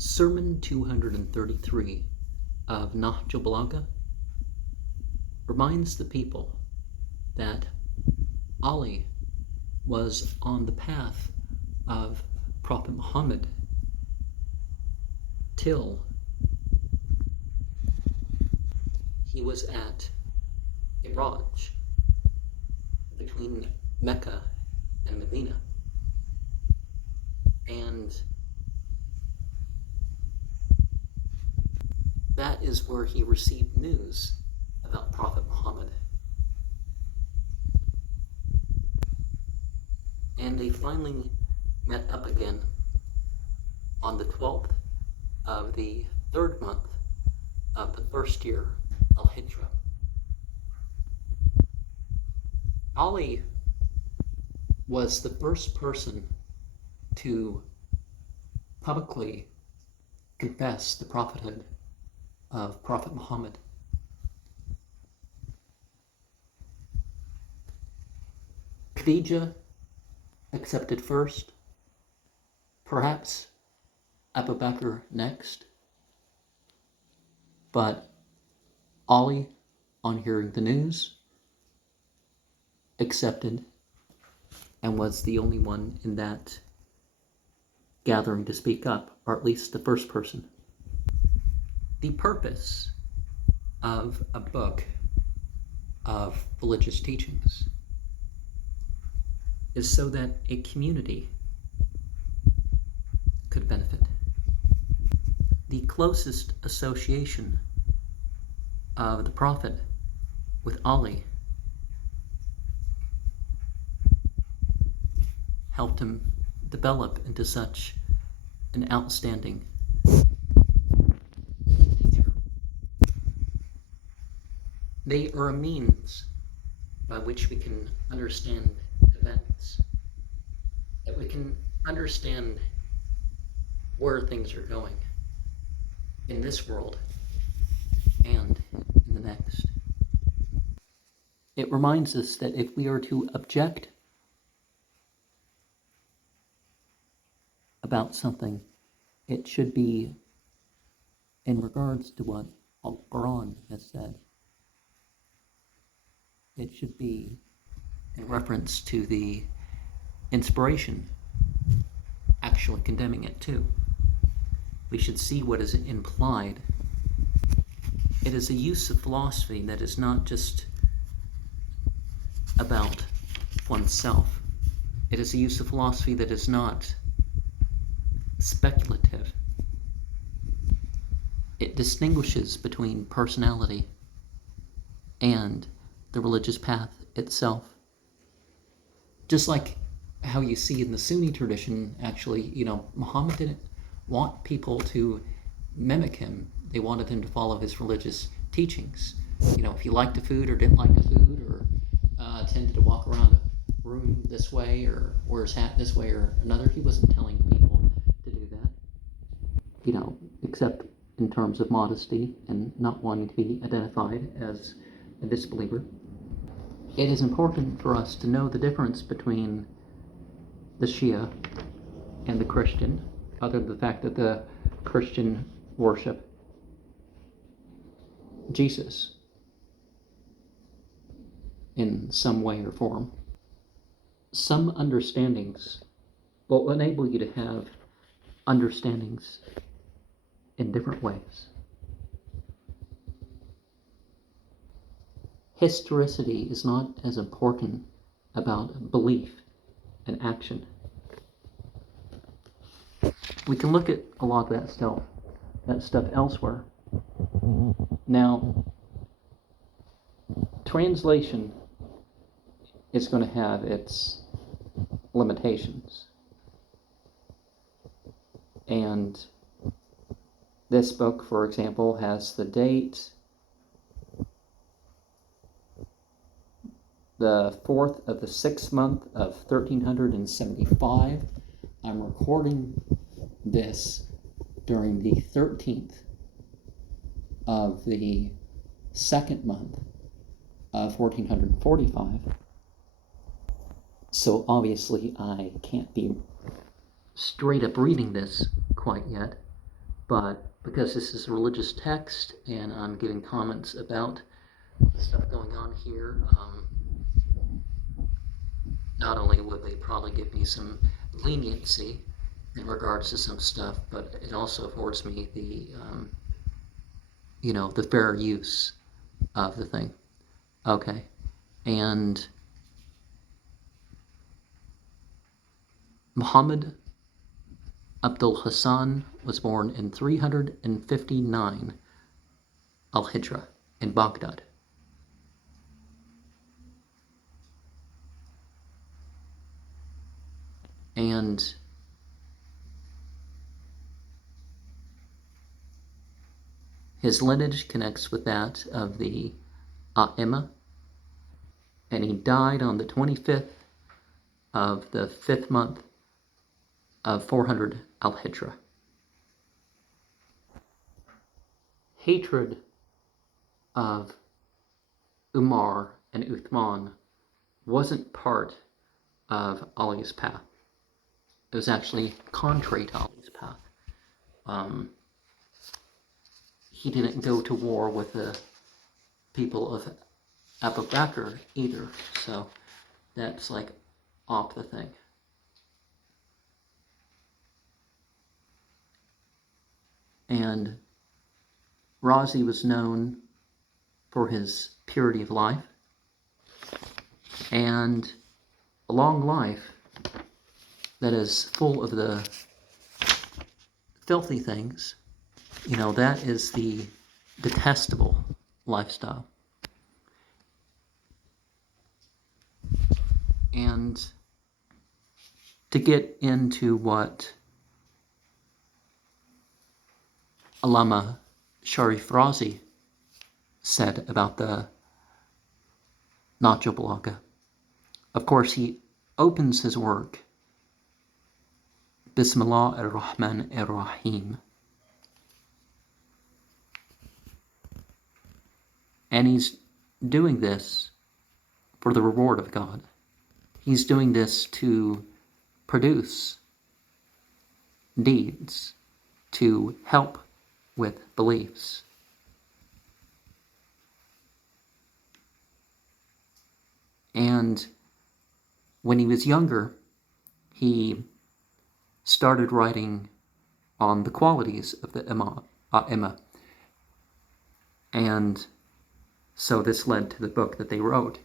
Sermon 233 of Nahjul Balaghah reminds the people that Ali was on the path of Prophet Muhammad till he was at Iraj between Mecca and Medina. And that is where he received news about Prophet Muhammad. And they finally met up again on the 12th of the 3rd month of the 1st year, Al-Hijrah. Ali was the first person to publicly confess the prophethood of Prophet Muhammad. Khadija accepted first, perhaps Abu Bakr next, but Ali, on hearing the news, accepted and was the only one in that gathering to speak up, or at least the first person. The purpose of a book of religious teachings is so that a community could benefit. The closest association of the Prophet with Ali helped him develop into such an outstanding teacher. They are a means by which we can understand events, that we can understand where things are going in this world and in the next. It reminds us that if we are to object about something, it should be in regards to what Al-Quran has said. It should be in reference to the inspiration actually condemning it too. We should see what is implied. It is a use of philosophy that is not just about oneself. It is a use of philosophy that is not speculative. It distinguishes between personality and the religious path itself. Just like how you see in the Sunni tradition, actually, Muhammad didn't want people to mimic him. They wanted him to follow his religious teachings. If he liked the food or didn't like the food, or tended to walk around a room this way or wear his hat this way or another, he wasn't telling people to do that. Except in terms of modesty and not wanting to be identified as a disbeliever. It is important for us to know the difference between the Shia and the Christian, other than the fact that the Christian worship Jesus in some way or form. Some understandings will enable you to have understandings in different ways. Historicity is not as important about belief and action. We can look at a lot of that stuff elsewhere. Now, translation is going to have its limitations. And this book, for example, has the date the 4th of the 6th month of 1375. I'm recording this during the 13th of the 2nd month of 1445. So obviously I can't be straight up reading this quite yet, But because this is a religious text and I'm giving comments about the stuff going on here, not only would they probably give me some leniency in regards to some stuff, but it also affords me the, the fair use of the thing. Okay, and Muhammad Abdul Hassan was born in 359 al-Hijra in Baghdad. And his lineage connects with that of the A'imma, and he died on the 25th of the 5th month of 400 al-Hijra. Hatred of Umar and Uthman wasn't part of Ali's path. It was actually contrary to Ali's path. He didn't go to war with the people of Abu Bakr either, so that's like off the thing. And Razi was known for his purity of life and a long life that is full of the filthy things. That is the detestable lifestyle. And to get into what Allama Sharif Razi said about the Nahjul Balaghah, of course, he opens his work, Bismillah ar-Rahman ar-Rahim. And he's doing this for the reward of God. He's doing this to produce deeds, to help with beliefs. And when he was younger, he started writing on the qualities of the Imam. And so this led to the book that they wrote.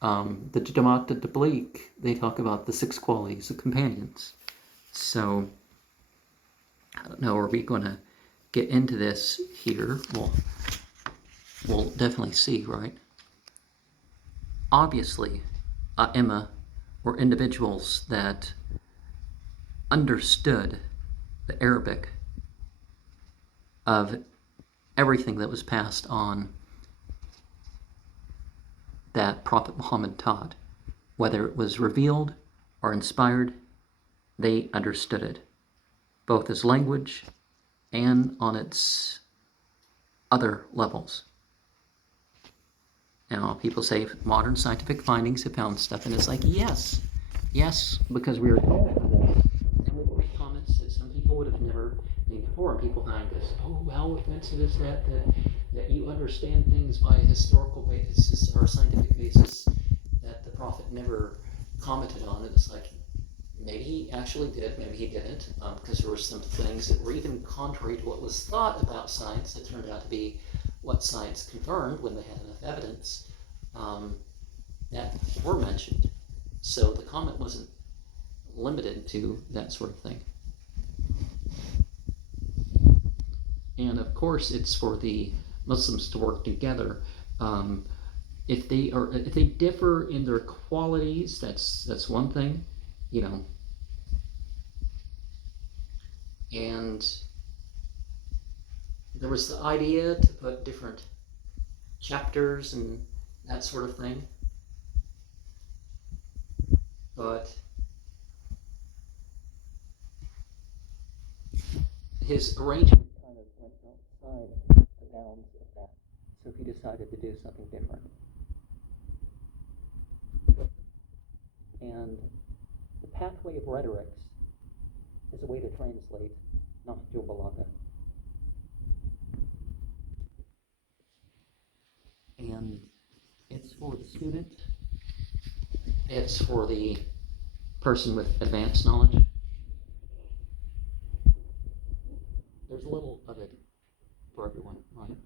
The Jamaat al-Tabligh, they talk about the 6 qualities of companions. So, I don't know, are we going to get into this here? We'll definitely see, right? Obviously, A'imma were individuals that understood the Arabic of everything that was passed on that Prophet Muhammad taught. Whether it was revealed or inspired, they understood it, both as language and on its other levels. Now, people say modern scientific findings have found stuff, and it's like, yes, because we were told this. And we make comments that some people would have never made before, and people find this, oh, how offensive is that you understand things by a historical basis or a scientific basis that the Prophet never commented on. And it's like, maybe he actually did, maybe he didn't, because there were some things that were even contrary to what was thought about science that turned out to be what science confirmed when they had enough evidence that were mentioned. So the comment wasn't limited to that sort of thing. And of course, it's for the Muslims to work together. If they differ in their qualities, that's one thing, And there was the idea to put different chapters and that sort of thing. But his arrangement kind of went outside the bounds of that. So he decided to do something different. And the pathway of rhetorics is a way to translate Nahjul Balaghah. and it's for the student. It's for the person with advanced knowledge. There's a little of it for everyone, right?